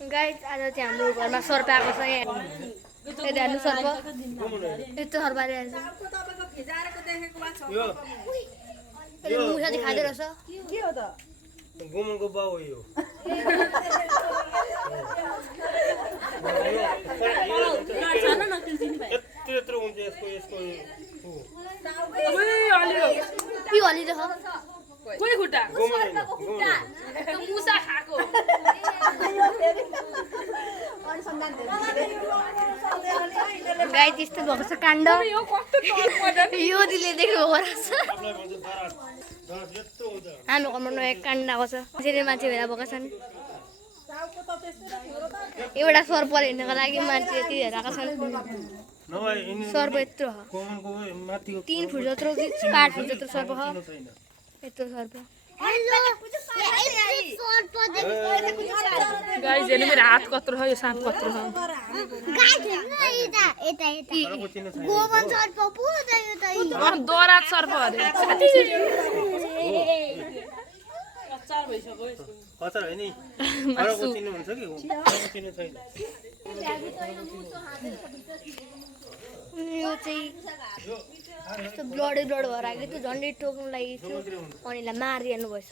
guys आज चाहिँ हाम्रो घरमा सर्प आएको छ यहाँ यता हेर्नु सर्प यस्तो सर्प आइरहेको छ यो मुसा चाहिँ खाँदै रहेछ के हो त गोमनको बाउ हो यो यत्रो हुन्छ यसको के हलिरहेछ कोही खुट्टा मुसा खाएको गाई त्यस्तो भएको छ काण्ड यो दिले देख्नु भएको हाम्रो घरमा नयाँ काण्ड आएको छ त्यसरी मान्छे भेला भएका छन् एउटा सर्प हेर्नको लागि मान्छे यति हेरेका छन् सर्प यत्रो 3 फुट जत्रो 8 फुट जत्रो सर्प छ यत्रो सर्प गाइस हेर्नु मेरो हात कत्रो छ यो साँप कत्रो छ दराज सर्प अरे कचर होइन नि घरको चिन्नुहुन्छ कि चिन्नु छैन यो चाहिँ यस्तो ब्लड भएर आएको थियो झन्डै टोक्नु लागि थियो अनिलाई मारिहाल्नु भएछ